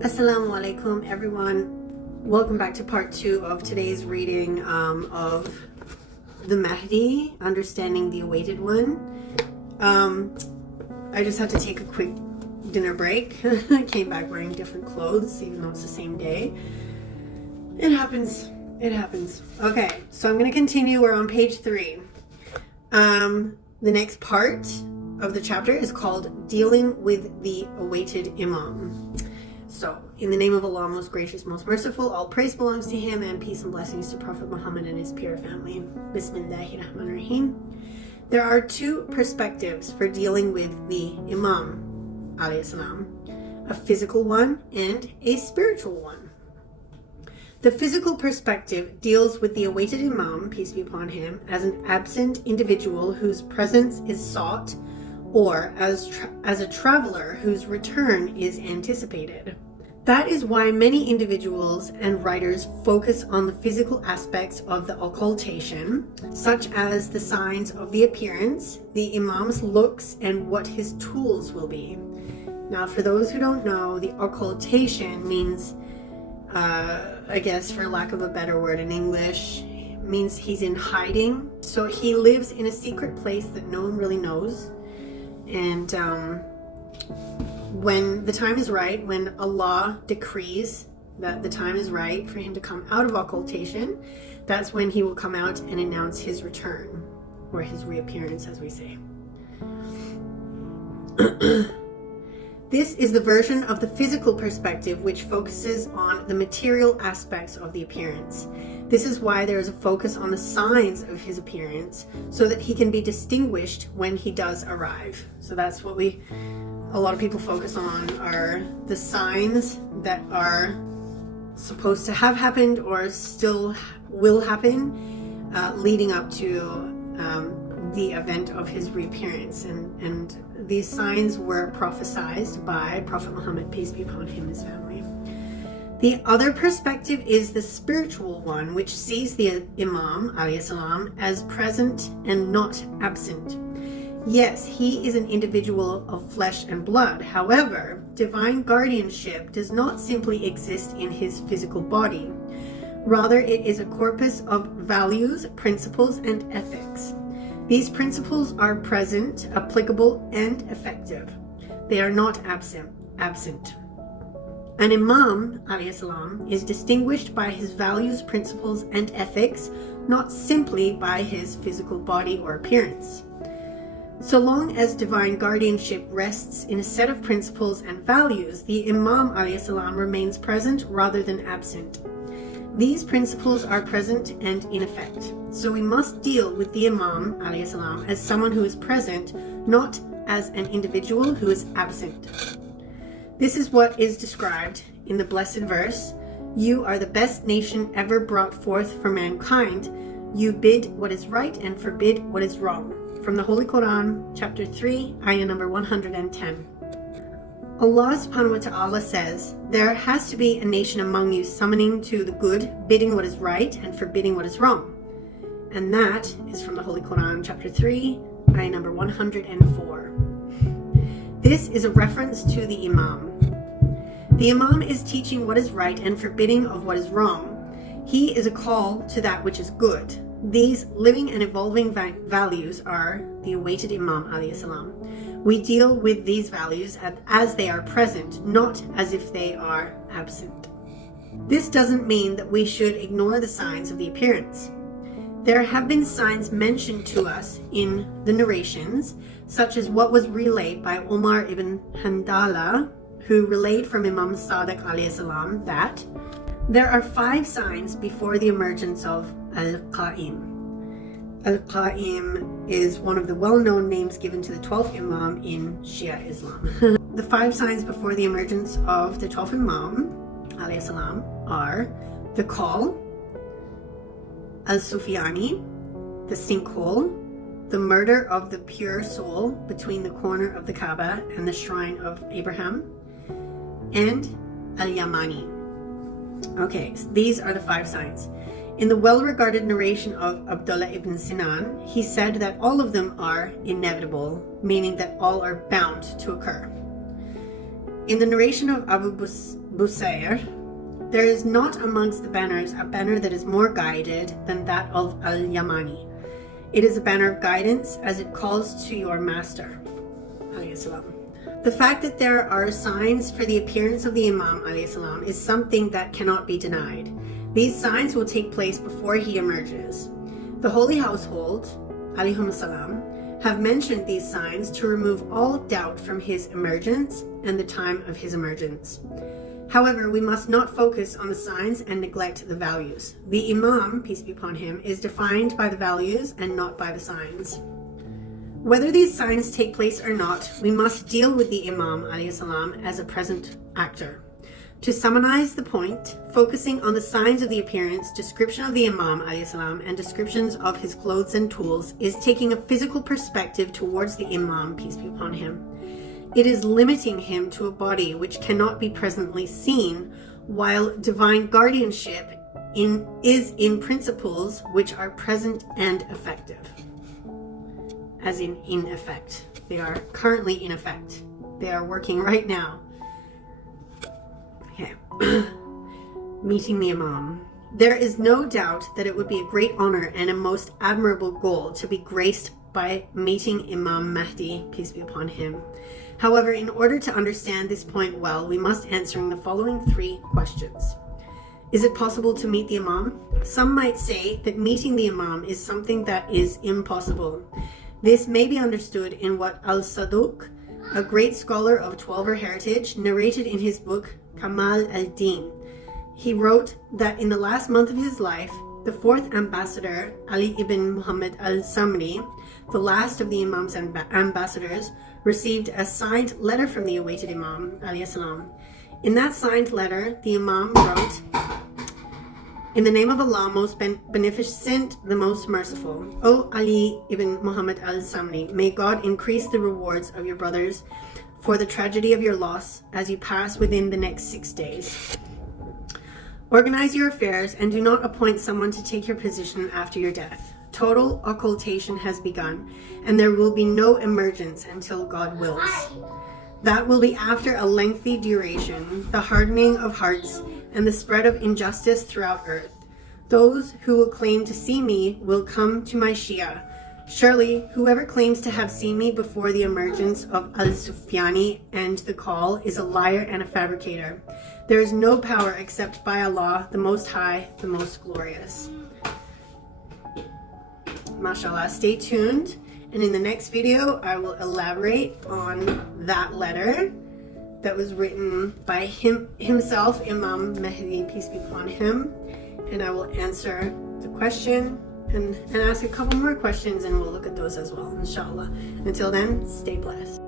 Assalamu alaikum everyone. Welcome back to part 2 of today's reading of the Mehdi, Understanding the Awaited One. I just had to take a quick dinner break. I came back wearing different clothes even though it's the same day. It happens. Okay, so I'm going to continue. We're on page 3. The next part of the chapter is called Dealing with the Awaited Imam. So, in the name of Allah, most gracious, most merciful, all praise belongs to Him, and peace and blessings to Prophet Muhammad and his pure family. Bismillahirrahmanirrahim. There are 2 perspectives for dealing with the Imam, alayhi salam, a physical one and a spiritual one. The physical perspective deals with the awaited Imam, peace be upon him, as an absent individual whose presence is sought, or as a traveler whose return is anticipated. That is why many individuals and writers focus on the physical aspects of the occultation, such as the signs of the appearance, the Imam's looks, and what his tools will be. Now, for those who don't know, the occultation means, I guess for lack of a better word in English, means he's in hiding. So he lives in a secret place that no one really knows. And when the time is right, when Allah decrees that the time is right for him to come out of occultation, that's when he will come out and announce his return, or his reappearance, as we say. This is the version of the physical perspective which focuses on the material aspects of the appearance. This is why there is a focus on the signs of his appearance, so that he can be distinguished when he does arrive. So that's what a lot of people focus on, are the signs that are supposed to have happened or still will happen, leading up to the event of his reappearance. And these signs were prophesied by Prophet Muhammad, peace be upon him and his family. The other perspective is the spiritual one, which sees the Imam, alayhi salam, as present and not absent. Yes, he is an individual of flesh and blood. However, divine guardianship does not simply exist in his physical body. Rather, it is a corpus of values, principles, and ethics. These principles are present, applicable, and effective. They are not absent. An Imam, alayhi salam, is distinguished by his values, principles, and ethics, not simply by his physical body or appearance. So long as divine guardianship rests in a set of principles and values, the Imam, alayhi salam, remains present rather than absent. These principles are present and in effect. So we must deal with the Imam, alayhi salam, as someone who is present, not as an individual who is absent. This is what is described in the blessed verse, "You are the best nation ever brought forth for mankind. You bid what is right and forbid what is wrong." From the Holy Quran, chapter 3, ayah number 110. Allah subhanahu wa ta'ala says, "There has to be a nation among you summoning to the good, bidding what is right and forbidding what is wrong." And that is from the Holy Quran, chapter 3, ayah number 104. This is a reference to the Imam. The Imam is teaching what is right and forbidding of what is wrong. He is a call to that which is good. These living and evolving values are the awaited Imam, alayhi salam. We deal with these values as they are present, not as if they are absent. This doesn't mean that we should ignore the signs of the appearance. There have been signs mentioned to us in the narrations, such as what was relayed by Umar ibn Handala, who relayed from Imam Sadiq alayhi salam that there are 5 signs before the emergence of Al-Qa'im. Al-Qa'im is one of the well-known names given to the 12th Imam in Shia Islam. The 5 signs before the emergence of the 12th Imam, alayhi salam, are the call, Al-Sufyani, the sinkhole, the murder of the pure soul between the corner of the Kaaba and the shrine of Abraham, and Al-Yamani. Okay, so these are the 5 signs. In the well-regarded narration of Abdullah ibn Sinan, he said that all of them are inevitable, meaning that all are bound to occur. In the narration of Abu Busayr, there is not amongst the banners a banner that is more guided than that of Al-Yamani. It is a banner of guidance as it calls to your master. The fact that there are signs for the appearance of the Imam is something that cannot be denied. These signs will take place before he emerges. The Holy Household, alayhimussalam, have mentioned these signs to remove all doubt from his emergence and the time of his emergence. However, we must not focus on the signs and neglect the values. The Imam, peace be upon him, is defined by the values and not by the signs. Whether these signs take place or not, we must deal with the Imam ﷺ as a present actor. To summarize the point, focusing on the signs of the appearance, description of the Imam ﷺ, and descriptions of his clothes and tools is taking a physical perspective towards the Imam, peace be upon him. It is limiting him to a body which cannot be presently seen, while divine guardianship is in principles which are present and effective. As in effect. They are currently in effect. They are working right now. Okay. Meeting the Imam. There is no doubt that it would be a great honor and a most admirable goal to be graced by meeting Imam Mehdi, peace be upon him. However, in order to understand this point well, we must answer the following 3 questions. Is it possible to meet the Imam? Some might say that meeting the Imam is something that is impossible. This may be understood in what Al-Saduq, a great scholar of Twelver heritage, narrated in his book Kamal al-Din. He wrote that in the last month of his life, the 4th ambassador, Ali ibn Muhammad al-Samri, the last of the Imam's ambassadors, received a signed letter from the awaited Imam alayhi salam. In that signed letter, the Imam wrote, "In the name of Allah, most beneficent, the most merciful. O Ali ibn Muhammad al-Samri, may God increase the rewards of your brothers for the tragedy of your loss as you pass within the next 6 days. Organize your affairs and do not appoint someone to take your position after your death. Total occultation has begun, and there will be no emergence until God wills. That will be after a lengthy duration, the hardening of hearts, and the spread of injustice throughout earth. Those who will claim to see me will come to my Shia. Surely, whoever claims to have seen me before the emergence of Al-Sufyani and the call is a liar and a fabricator. There is no power except by Allah, the Most High, the Most Glorious." MashaAllah, stay tuned, and in the next video I will elaborate on that letter that was written by himself, Imam Mehdi, peace be upon him, and I will answer the question and ask a couple more questions, and we'll look at those as well, inshallah. Until then, stay blessed.